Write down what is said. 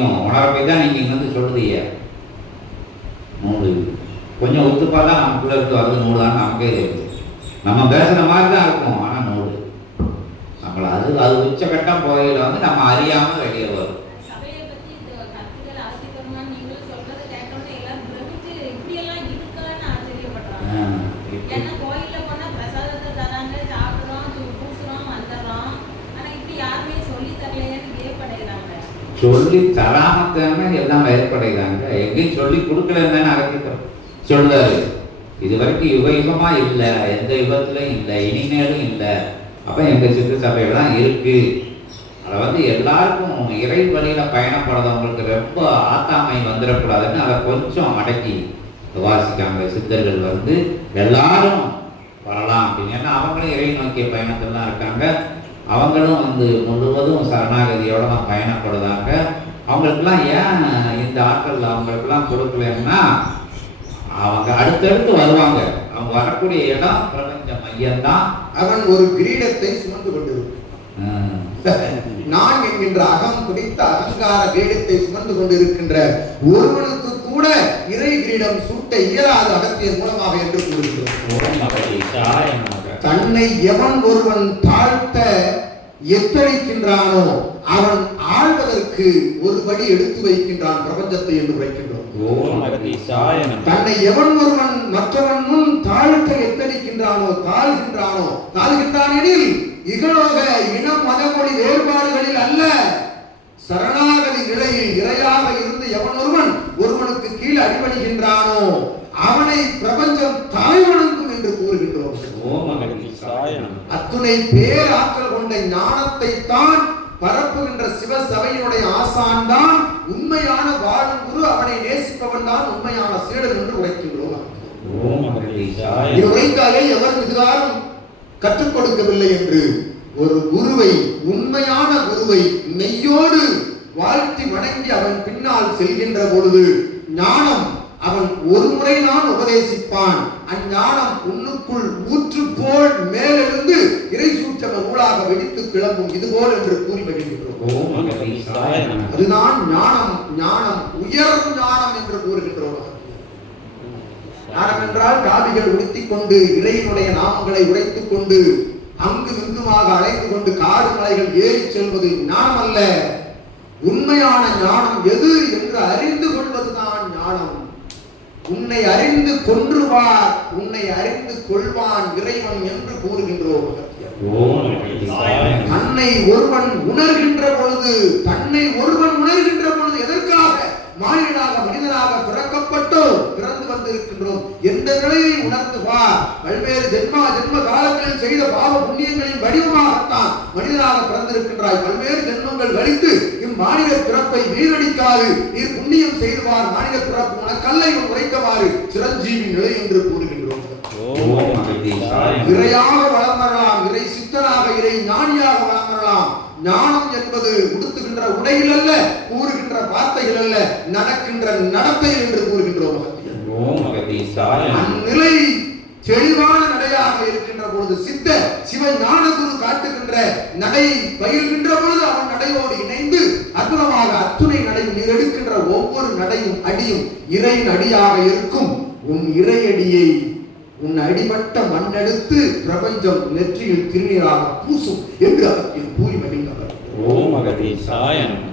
உணர போய் தான் நீங்கள் இங்கே வந்து சொல்லுதீங்க நூறு. கொஞ்சம் ஒத்துப்பா தான் நமக்குள்ளே இருக்கு வருது நூறு தான் நமக்கே தெரியுது நம்ம பேசுகிற மாதிரி தான் இருக்கும் ஆனால் நூறு. நம்மளை அது அது உச்சக்கட்டம் போகையில் வந்து நம்ம அறியாமல் வெளியே சொல்லி தராமத்தான எல்லாம் ஏற்படைகிறாங்க? எங்கேயும் சொல்லி கொடுக்கலன்னு தானே அகத்திட்டோம் சொல்றாரு. இது வரைக்கும் யுக யுகமா இல்லை எந்த யுகத்திலும் இல்லை இனிமேலும் இல்லை. அப்போ எங்கள் சித்து சபையெல்லாம் தான் இருக்கு. அதை வந்து எல்லாருக்கும் இறை வழியில பயணப்படுறவங்களுக்கு ரொம்ப ஆத்தாமை வந்துடக்கூடாதுன்னு அதை கொஞ்சம் அடக்கி வாசிக்காங்க சித்தர்கள் வந்து எல்லாரும் வரலாம் அப்படின்னு. ஏன்னா அவங்களும் இறை நோக்கிய பயணத்தில் தான் இருக்காங்க. அவங்களும் வந்து முழுவதும் சரணாகதியோட தான் பயணப்படுதாங்க அவங்களுக்கெல்லாம் ஏன் இந்த ஆட்கள் அவங்களுக்கெல்லாம் கொடுக்கலன்னா அவங்க அடுத்தடுத்து வருவாங்க. அவங்க வரக்கூடிய இடம் பிரபஞ்ச மையம்தான். அவன் ஒரு கிரீடத்தை சுமந்து கொண்டிருக்கிறான் நான் என்கின்ற அகம் பிடித்த அகங்கார கிரீடத்தை சுமந்து கொண்டிருக்கின்ற ஒருவனுக்கு கூட இறை கிரீடம் சூட்ட இயலாத அகத்தியன் மூலமாக என்று கூறுகிறோம். தன்னை எவன் ஒருவன் தாழ்த்த எத்தனைக்கின்றானோ அவன் ஆள்வதற்கு ஒரு படி எடுத்து வைக்கின்றான் பிரபஞ்சத்தை என்று நமக. தன்னை எவன் ஒருவன் மற்றவன் முன் தாழ்த்த எத்தனைக்கின்றானோ தாழ்கின்றானோ தாழ்கின்றான் எனில் இகலோக இனம் மதமொழி வேறுபாடுகளில் அல்ல சரணாகதி நிலையில் இரையாக இருந்து எவன் ஒருவன் ஒருவனுக்கு கீழ் அடிபணிகின்றானோ அவனை பிரபஞ்சம் தலைவணங்கும் என்று கூறுகின்றோம் ஓம் மகதீஷாய நமக. அத்துணை பேராற்றல் கொண்ட ஞானத்தை தான் பரப்புகின்ற சிவ சபையினுடைய ஆசான் தான் உண்மையான வாழும் குரு. அவனை நேசிப்பவன் தான் உண்மையான சீடன் என்று உரைக்கின்றோம். உரைத்தாலே எவரும் இதுகாரும் கற்றுக் கொடுக்கவில்லை என்று ஒரு குருவை உண்மையான குருவை மெய்யோடு வாழ்த்தி வணங்கி அவன் பின்னால் செல்கின்ற பொழுது ஞானம் அவன் ஒரு முறை தான் உபதேசிப்பான். அஞ்ஞானம் உன்னுக்குள் ஊற்று கிளம்பும் இதுபோல் என்று கூறி வருகின்றோம். அதுதான் ஞானம் ஞானம் உயர் ஞானம் என்று கூறுகின்றோம். ஞானம் என்றால் காவிகள் உடுத்திக் கொண்டு இறைவனுடைய நாமங்களை உரைத்துக் கொண்டு அங்கு இங்குமாக அழைத்து கொண்டு காடு மலைகள் ஏறி செல்வது ஞானம் அல்ல உண்மையான ஞானம் எது என்று அறிந்து கொள்வதுதான் ஞானம். உன்னை அறிந்து கொன்றுவார் உன்னை அறிந்து கொள்வான் இறைவன் என்று கூறுகின்றோம். தன்னை ஒருவன் உணர்கின்ற பொழுது தன்னை ஒருவன் உணர்கின்ற பொழுது எதற்காக மானிடனாக மனிதனாக பிறக்கப்பட்டோம் பிறந்து வந்திருக்கின்றோம் எந்த நிலையை உணர்ந்து வா பல்வேறு ஜென்மா ஜென்ம காலங்களில் செய்த பாவ புண்ணியங்களின் வடிவமாகத்தான் மனிதனாக பிறந்திருக்கின்றாய். பல்வேறு ஜென்மங்கள் கழித்து இம்மாநில பிறப்பை வீணடிக்காது. நீர் புண்ணியம் செய்துவார். மாநில பிறப்பு உனக்கல்ல உரைக்கவாறு. சிரஞ்சீவி நிலை என்று கூறுகின்றோம். இறையாக இறை ஞானியாக வளம் வரலாம் ஞானம் என்பது உடுத்துகின்ற உடையில் அல்ல கூறுகின்ற வார்த்தைகள் அல்ல நடக்கின்ற நடத்தையில் என்று கூறுகின்றோம். அந்நிலை தெளிவான நடையாக இருக்கின்ற பொழுது சித்த சிவ ஞானகுரு காட்டுகின்ற நடை பயில்கின்ற பொழுது அவன் நடையோடு இணைந்து அற்புதமாக அத்துணை நீர் எடுக்கின்ற ஒவ்வொரு நடையும் அடியும் இறை அடியாக இருக்கும். உன் இறையடியை உன் அடிபட்ட மண்ணெடுத்து பிரபஞ்சம் நெற்றியில் திருநீராக பூசும் என்று அவர் கூறி மகிழ்ந்தவர் ஓம் மகதீஷாய நமக.